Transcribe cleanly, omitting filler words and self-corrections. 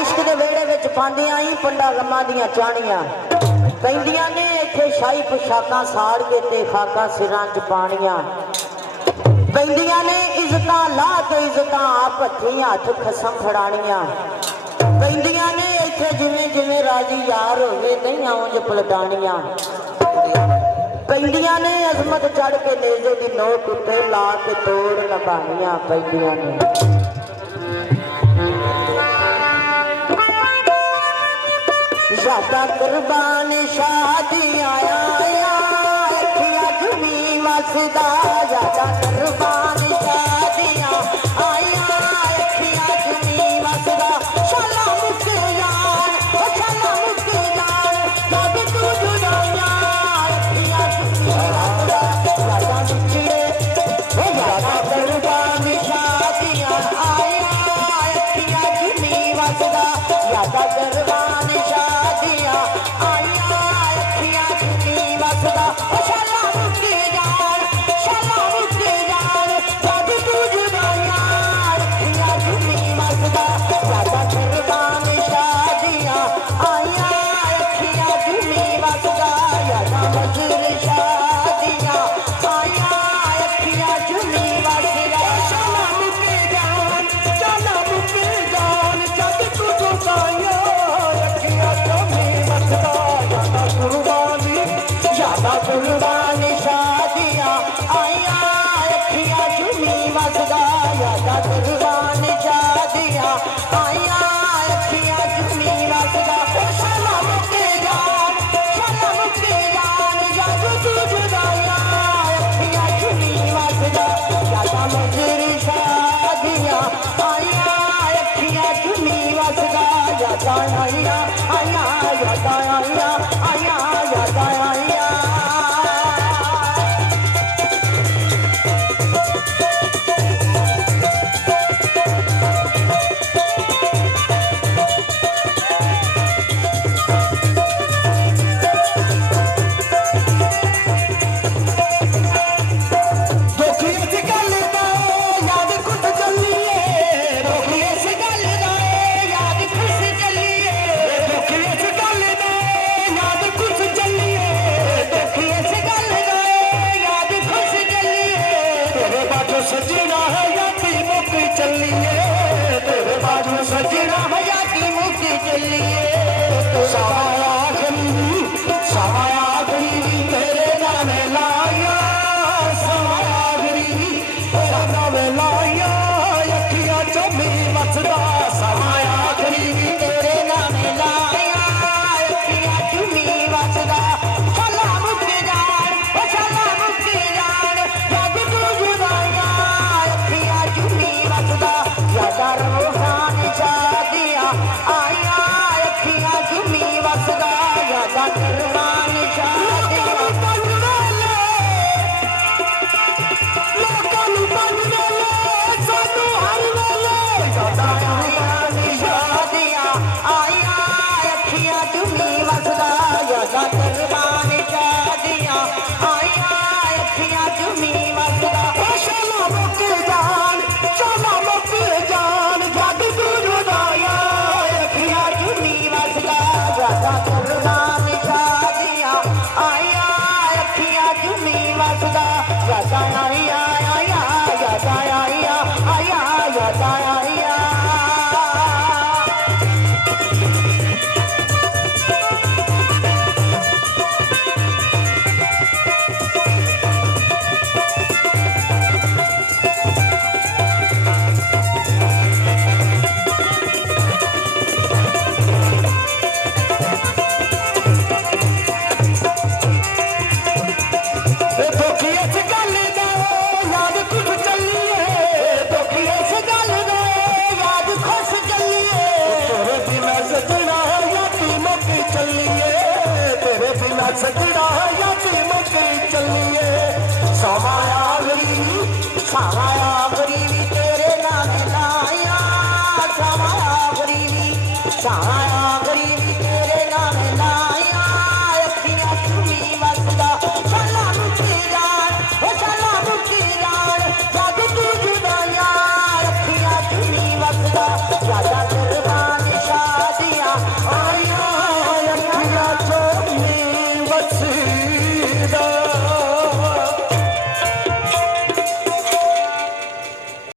इश्क दे वेड़े विच पांदियां ही पंडा गम्मा दियां चाणियां पैंदियां ने इत्थे शाही पोशाकां साड़ के ते खाकां सिरां च पाणियां पैंदियां ने इज्जतां ला के इज्जतां आप हत्थी हत्थ खसम फड़ाणियां पैंदियां ने इत्थे जिवें जिवें राजी यार होवे दहियां उंज पलटाणियां पैंदियां ने अजमत चढ़ के नेजे दी नोट उत्ते ला के तोड़ लंघाणियां पैंदियां ने ज्यादा कुर्बान शादियां आया अखियां झुमी वसदा ज्यादा कुर्बान शादियां आया अखियां झुमी वसदा शाला मुक जान ओ शाला मुक जान जब तू जुदाइयां अखियां झुमी वसदा ज्यादा मुकड़े ओ ज्यादा कुर्बान शादियां आया अखियां झुमी वसदा ज्यादा कुर्बान सजना या मुक चलिए समाया गरीबी तेरे नाम लाया समाया गरीबी समाया